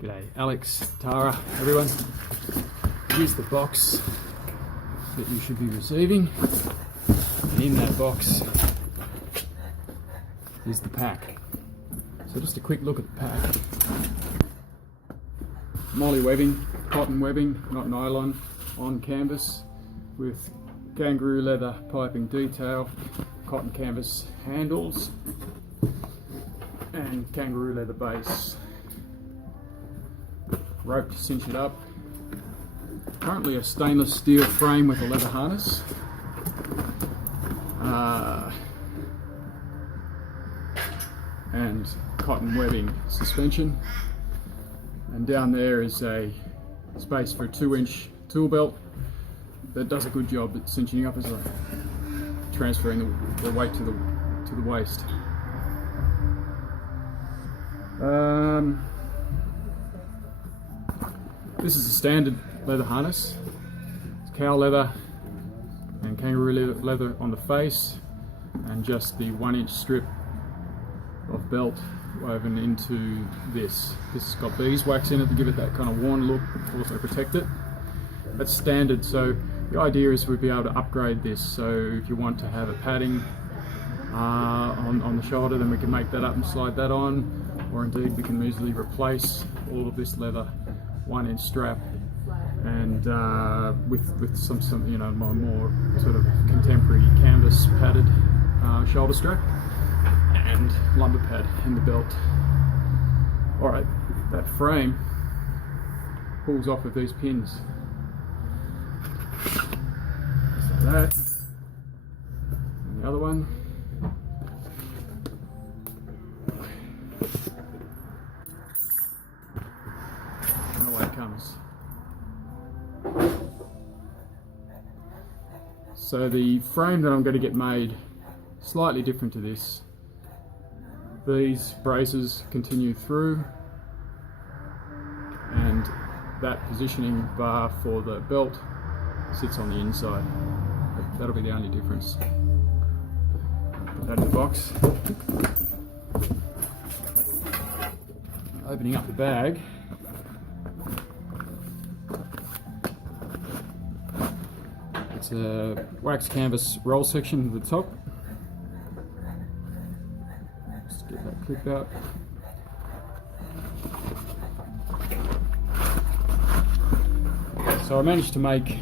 G'day, Alex, Tara, everyone. Here's the box that you should be receiving, and in that box is the pack. So just a quick look at the pack. MOLLE webbing, cotton webbing, not nylon, on canvas with kangaroo leather piping detail, cotton canvas handles, and kangaroo leather base. Rope to cinch it up. Currently a stainless steel frame with a leather harness. And cotton webbing suspension. And down there is a space for a 2-inch tool belt that does a good job at cinching up as well, transferring the weight to the waist. This is a standard leather harness. It's cow leather and kangaroo leather on the face, and just the 1-inch strip of belt woven into this. This has got beeswax in it to give it that kind of worn look, also protect it. That's standard, so the idea is we'd be able to upgrade this. So if you want to have a padding on the shoulder, then we can make that up and slide that on, or indeed we can easily replace all of this leather 1-inch strap and with some more sort of contemporary canvas padded shoulder strap and lumbar pad in the belt. Alright, that frame pulls off with these pins. Just like that. And the other one. And away it comes. So the frame that I'm going to get made, slightly different to this. These braces continue through, and that positioning bar for the belt sits on the inside. That'll be the only difference. Put that in the box. Opening up the bag. It's a wax canvas roll section at the top. Just get that clip out. So I managed to make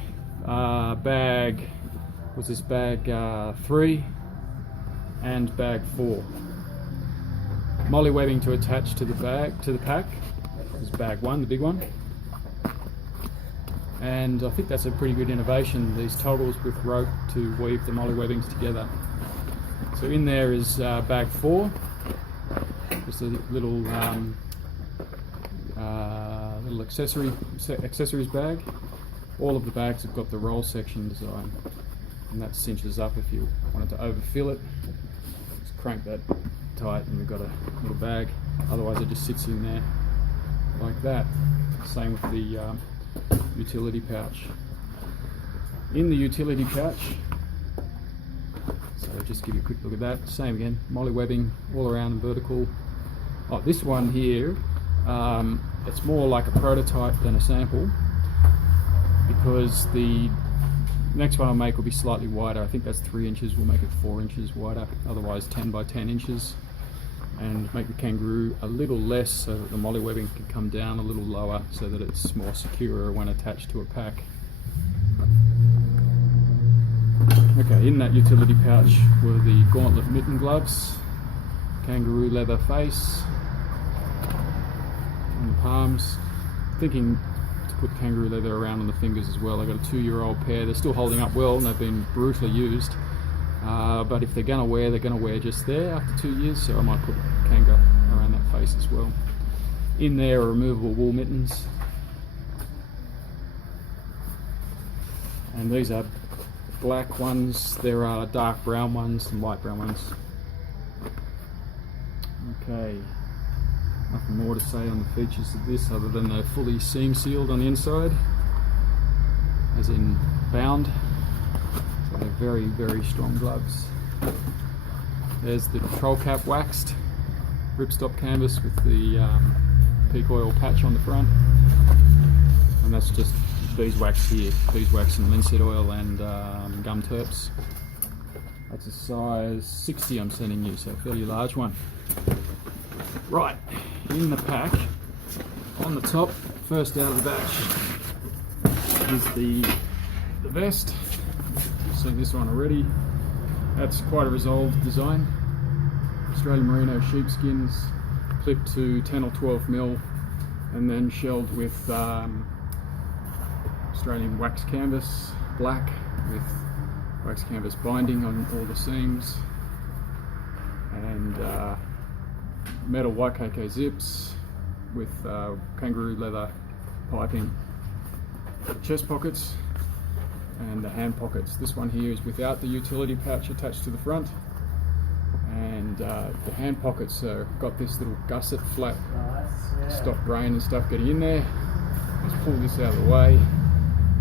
bag, what's this, bag 3 and bag 4. MOLLE webbing to attach to the pack. This is bag 1, the big one. And I think that's a pretty good innovation, these toggles with rope to weave the MOLLE webbings together. So in there is bag 4, just a little accessories bag. All of the bags have got the roll section design, and that cinches up if you wanted to overfill it. Just crank that tight and we've got a little bag. Otherwise it just sits in there like that. Same with the utility pouch. In the utility pouch, so just give you a quick look at that. Same again, MOLLE webbing all around and vertical. Oh, this one here, it's more like a prototype than a sample, because the next one I'll make will be slightly wider. I think that's 3 inches, we'll make it 4 inches wider, otherwise 10 by 10 inches. And make the kangaroo a little less so that the MOLLE webbing can come down a little lower so that it's more secure when attached to a pack. Okay, in that utility pouch were the gauntlet mitten gloves, kangaroo leather face on the palms. Thinking to put kangaroo leather around on the fingers as well. I've got a 2-year-old pair. They're still holding up well and they've been brutally used. But if they're going to wear, they're going to wear just there after 2 years, so I might put kanga around that face as well. In there are removable wool mittens. And these are black ones. There are dark brown ones and light brown ones. Okay, nothing more to say on the features of this other than they're fully seam sealed on the inside, as in bound. They're very, very strong gloves. There's the control cap waxed, ripstop canvas with the peak oil patch on the front, and that's just beeswax here, beeswax and linseed oil and gum terps. That's a size 60 I'm sending you, so a fairly large one. Right, in the pack, on the top, first out of the batch, is the vest. You've seen this one already. That's quite a resolved design. Australian Merino sheepskins, clipped to 10 or 12 mil, and then shelled with Australian wax canvas, black, with wax canvas binding on all the seams, and metal YKK zips with kangaroo leather piping for the chest pockets and the hand pockets. This one here is without the utility pouch attached to the front, and the hand pockets got this little gusset flap to stop rain and stuff getting in there. Just pull this out of the way,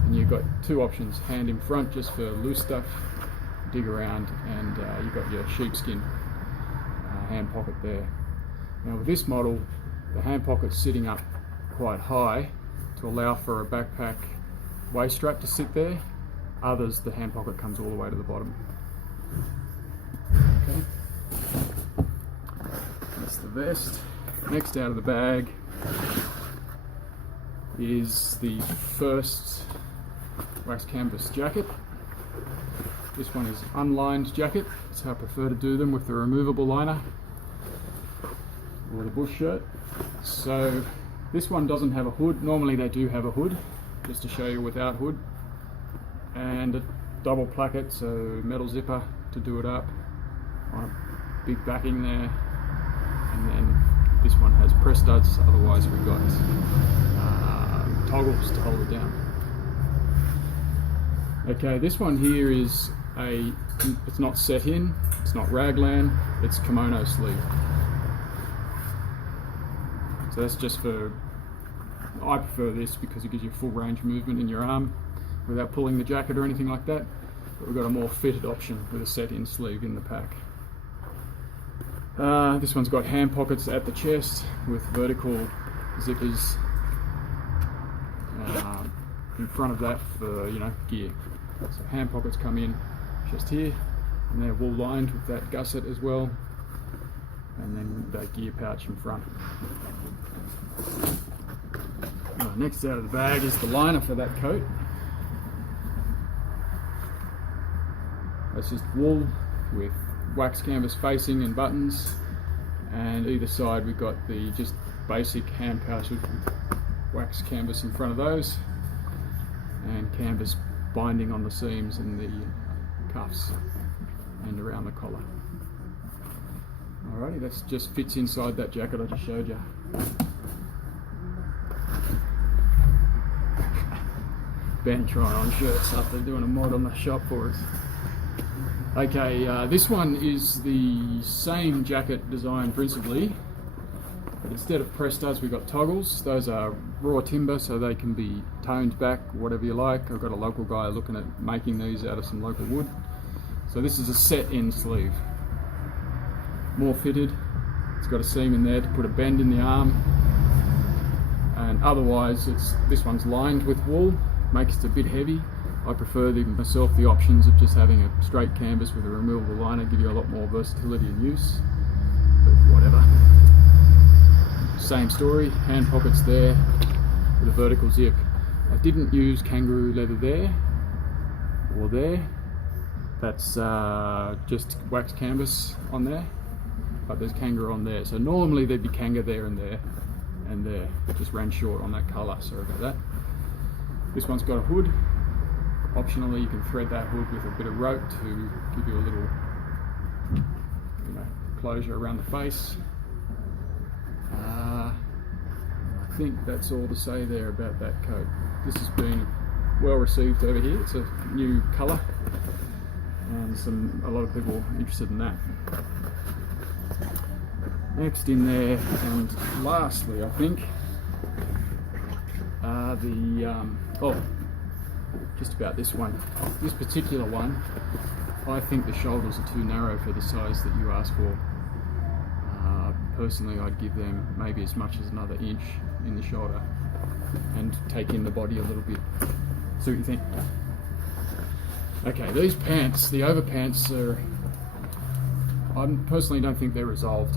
and you've got two options: hand in front just for loose stuff, dig around, and you've got your sheepskin hand pocket there. Now with this model, the hand pocket's sitting up quite high to allow for a backpack waist strap to sit there. Others, the hand pocket comes all the way to the bottom. Okay. That's the vest. Next out of the bag is the first wax canvas jacket. This one is unlined jacket. That's how I prefer to do them, with the removable liner or the bush shirt. So this one doesn't have a hood. Normally they do have a hood, just to show you without hood, and a double placket, so metal zipper to do it up on a big backing there. And then this one has press studs, otherwise we've got toggles to hold it down. Okay, this one here is it's not set in, it's not raglan, it's kimono sleeve. So that's just for, I prefer this because it gives you full range of movement in your arm without pulling the jacket or anything like that. But we've got a more fitted option with a set-in sleeve in the pack. This one's got hand pockets at the chest with vertical zippers in front of that for, gear. So hand pockets come in just here, and they're wool lined with that gusset as well, and then that gear pouch in front. Next out of the bag is the liner for that coat. That's just wool with wax canvas facing and buttons, and either side we've got the just basic hand pouches with wax canvas in front of those, and canvas binding on the seams and the cuffs and around the collar. Alrighty, that just fits inside that jacket I just showed you. Ben trying on shirts after doing a mod on the shop for us. Okay, this one is the same jacket design principally, but instead of press studs we've got toggles. Those are raw timber, so they can be toned back, whatever you like. I've got a local guy looking at making these out of some local wood. So this is a set-in sleeve, more fitted. It's got a seam in there to put a bend in the arm, and otherwise this one's lined with wool, makes it a bit heavy. I prefer myself the options of just having a straight canvas with a removable liner, give you a lot more versatility in use, but whatever. Same story, hand pockets there with a vertical zip. I didn't use kangaroo leather there or there. That's just wax canvas on there, but there's kangaroo on there. So normally there'd be kanga there and there and there. Just ran short on that colour, sorry about that. This one's got a hood. Optionally, you can thread that hood with a bit of rope to give you a little, closure around the face. I think that's all to say there about that coat. This has been well received over here. It's a new colour, and a lot of people are interested in that. Next in there, and lastly, I think, just about this one. This particular one, I think the shoulders are too narrow for the size that you asked for. personally I'd give them maybe as much as another inch in the shoulder and take in the body a little bit. See what you think? Okay, these pants, the overpants are, I personally don't think they're resolved.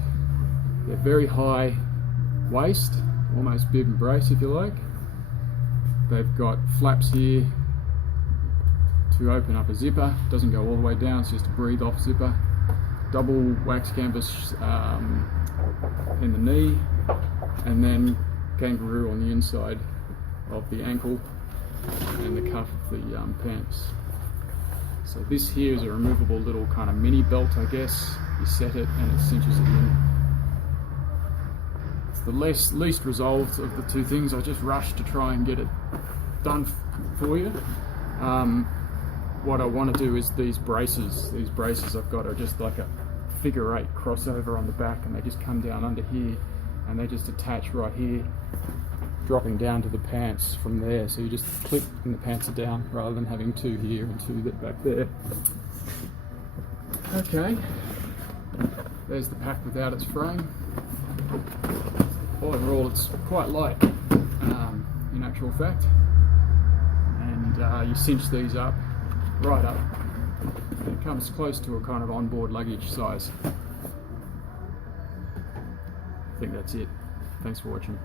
They're very high waist, almost bib and brace if you like. They've got flaps here to open up a zipper. Doesn't go all the way down, it's just a breathe off zipper. Double wax canvas in the knee, and then Kangaroo on the inside of the ankle and the cuff of the pants. So this here is a removable little kind of mini belt, I guess. You set it and it cinches it in. It's the least resolved of the two things. I just rushed to try and get it done for you. What I want to do is these braces. These braces I've got are just like a figure 8 crossover on the back, and they just come down under here and they just attach right here, dropping down to the pants from there. So you just clip and the pants are down rather than having two here and two back there. Okay, there's the pack without its frame. All overall it's quite light in actual fact, and you cinch these up right up. It comes close to a kind of onboard luggage size. I think that's it. Thanks for watching.